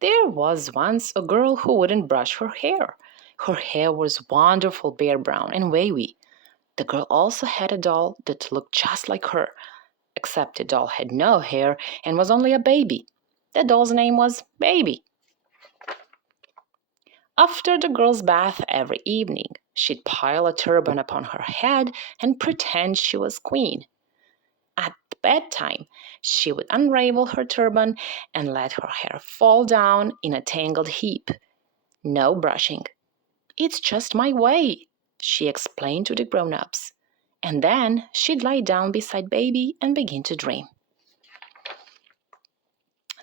There was once a girl who wouldn't brush her hair. Her hair was wonderful bare brown and wavy. The girl also had a doll that looked just like her, except the doll had no hair and was only a baby. The doll's name was Baby. After the girl's bath every evening, she'd pile a turban upon her head and pretend she was queen. At bedtime, she would unravel her turban and let her hair fall down in a tangled heap. No brushing. It's just my way, she explained to the grown-ups. And then she'd lie down beside Baby and begin to dream.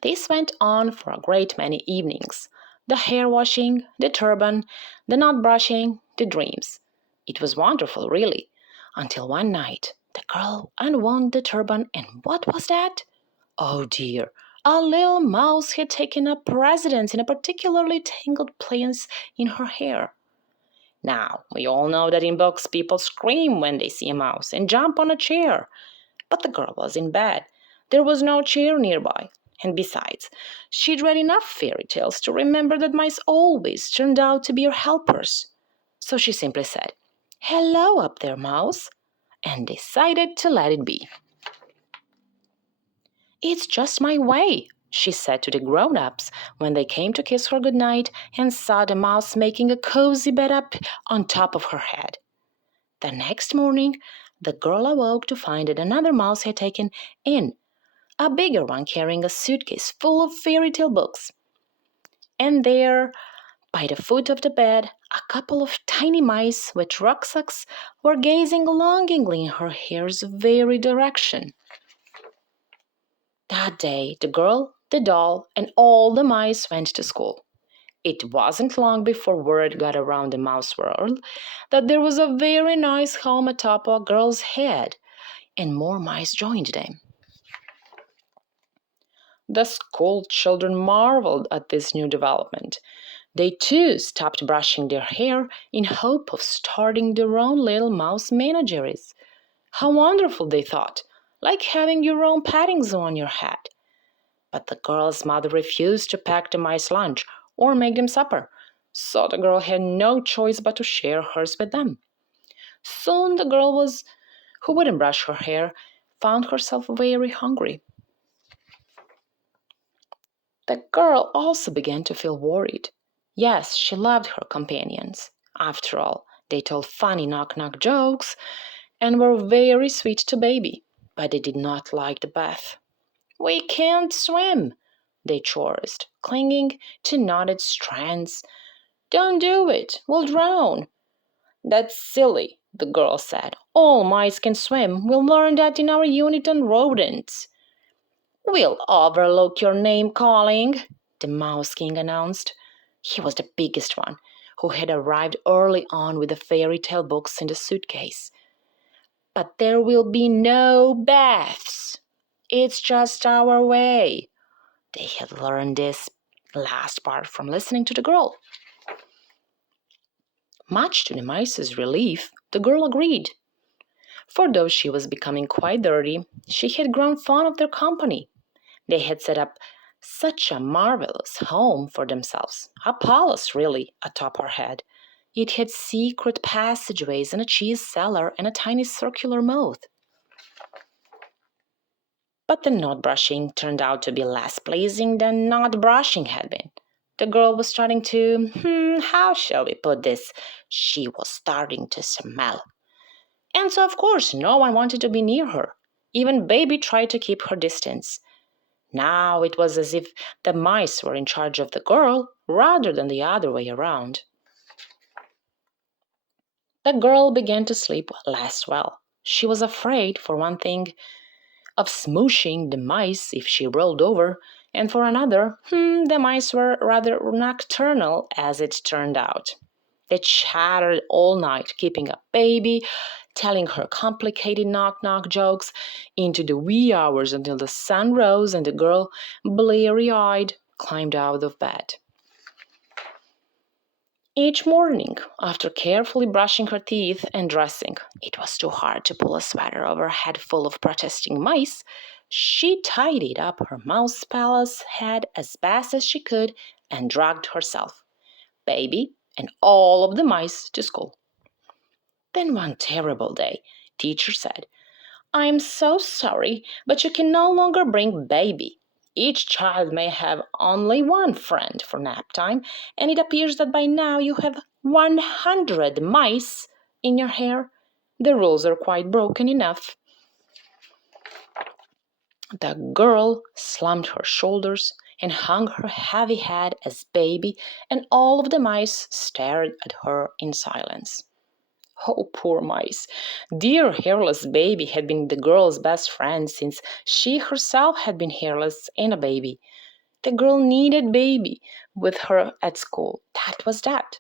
This went on for a great many evenings. The hair washing, the turban, the not brushing, the dreams. It was wonderful, really, until one night the girl unwound the turban, and what was that? Oh dear, a little mouse had taken up residence in a particularly tangled place in her hair. Now, we all know that in books people scream when they see a mouse and jump on a chair. But the girl was in bed. There was no chair nearby. And besides, she'd read enough fairy tales to remember that mice always turned out to be her helpers. So she simply said, "Hello up there, mouse," and decided to let it be. "It's just my way," she said to the grown-ups when they came to kiss her goodnight and saw the mouse making a cozy bed up on top of her head. The next morning, the girl awoke to find that another mouse had taken in, a bigger one carrying a suitcase full of fairy tale books. And there, by the foot of the bed, a couple of tiny mice with rucksacks were gazing longingly in her hair's very direction. That day, the girl, the doll, and all the mice went to school. It wasn't long before word got around the mouse world that there was a very nice home atop a girl's head, and more mice joined them. The school children marveled at this new development. They too stopped brushing their hair in hope of starting their own little mouse menageries. How wonderful, they thought, like having your own petting zoo on your head. But the girl's mother refused to pack the mice lunch or make them supper, so the girl had no choice but to share hers with them. Soon the who wouldn't brush her hair, found herself very hungry. The girl also began to feel worried. Yes, she loved her companions. After all, they told funny knock-knock jokes and were very sweet to Baby, but they did not like the bath. "We can't swim," they chorused, clinging to knotted strands. "Don't do it, we'll drown." "That's silly," the girl said. "All mice can swim. We'll learn that in our unit on rodents." "We'll overlook your name-calling," the Mouse King announced. He was the biggest one, who had arrived early on with the fairy tale books in the suitcase. "But there will be no baths. It's just our way." They had learned this last part from listening to the girl. Much to the mice's relief, the girl agreed. For though she was becoming quite dirty, she had grown fond of their company. They had set up such a marvelous home for themselves, a palace really, atop her head. It had secret passageways and a cheese cellar and a tiny circular moat. But the not brushing turned out to be less pleasing than not brushing had been. The girl was starting to, how shall we put this? She was starting to smell. And so, of course, no one wanted to be near her. Even Baby tried to keep her distance. Now it was as if the mice were in charge of the girl rather than the other way around. The girl began to sleep less well. She was afraid, for one thing, of smooshing the mice if she rolled over, and for another, the mice were rather nocturnal as it turned out. They chattered all night, keeping up Baby, telling her complicated knock-knock jokes into the wee hours until the sun rose and the girl, bleary-eyed, climbed out of bed. Each morning, after carefully brushing her teeth and dressing, it was too hard to pull a sweater over her head full of protesting mice, She tidied up her mouse palace head as best as she could and dragged herself, baby, and all of the mice to school. Then one terrible day, teacher said, "I'm so sorry, but you can no longer bring baby. Each child may have only one friend for nap time, and it appears that by now you have 100 mice in your hair. The rules are quite broken enough." The girl slumped her shoulders and hung her heavy head as baby, and all of the mice stared at her in silence. Oh, poor mice. Dear hairless baby had been the girl's best friend since she herself had been hairless and a baby. The girl needed baby with her at school. That was that.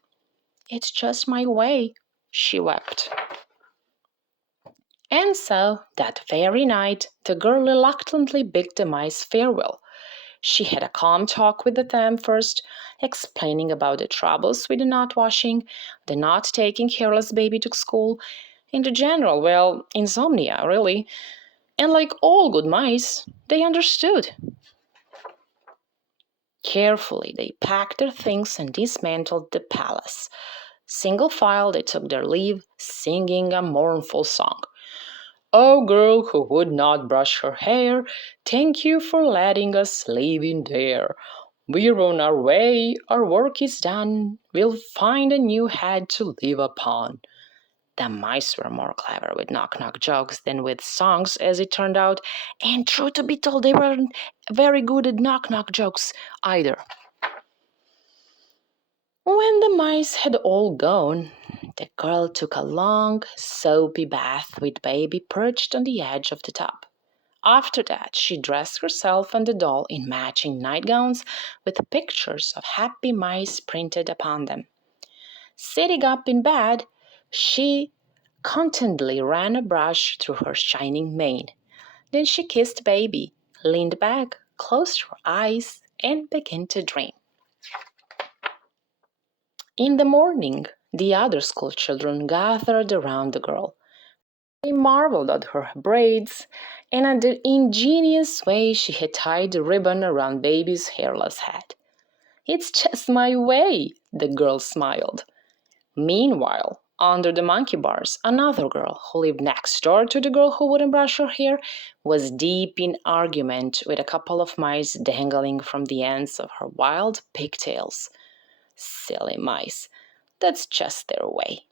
"It's just my way," she wept. And so, that very night, the girl reluctantly bid the mice farewell. She had a calm talk with them first, explaining about the troubles with the not washing, the not taking hairless baby to school, and the general, well, insomnia, really. And like all good mice, they understood. Carefully, they packed their things and dismantled the palace. Single file, they took their leave, singing a mournful song. "Oh, girl who would not brush her hair, thank you for letting us live in there. We're on our way, our work is done. We'll find a new head to live upon." The mice were more clever with knock-knock jokes than with songs, as it turned out, and truth to be told, they weren't very good at knock-knock jokes either. When the mice had all gone, the girl took a long, soapy bath with baby perched on the edge of the tub. After that, she dressed herself and the doll in matching nightgowns with pictures of happy mice printed upon them. Sitting up in bed, she contentedly ran a brush through her shining mane. Then she kissed baby, leaned back, closed her eyes, and began to dream. In the morning, the other school children gathered around the girl. They marveled at her braids and at the ingenious way she had tied the ribbon around baby's hairless head. "It's just my way," the girl smiled. Meanwhile, under the monkey bars, another girl, who lived next door to the girl who wouldn't brush her hair, was deep in argument with a couple of mice dangling from the ends of her wild pigtails. Silly mice. That's just their way.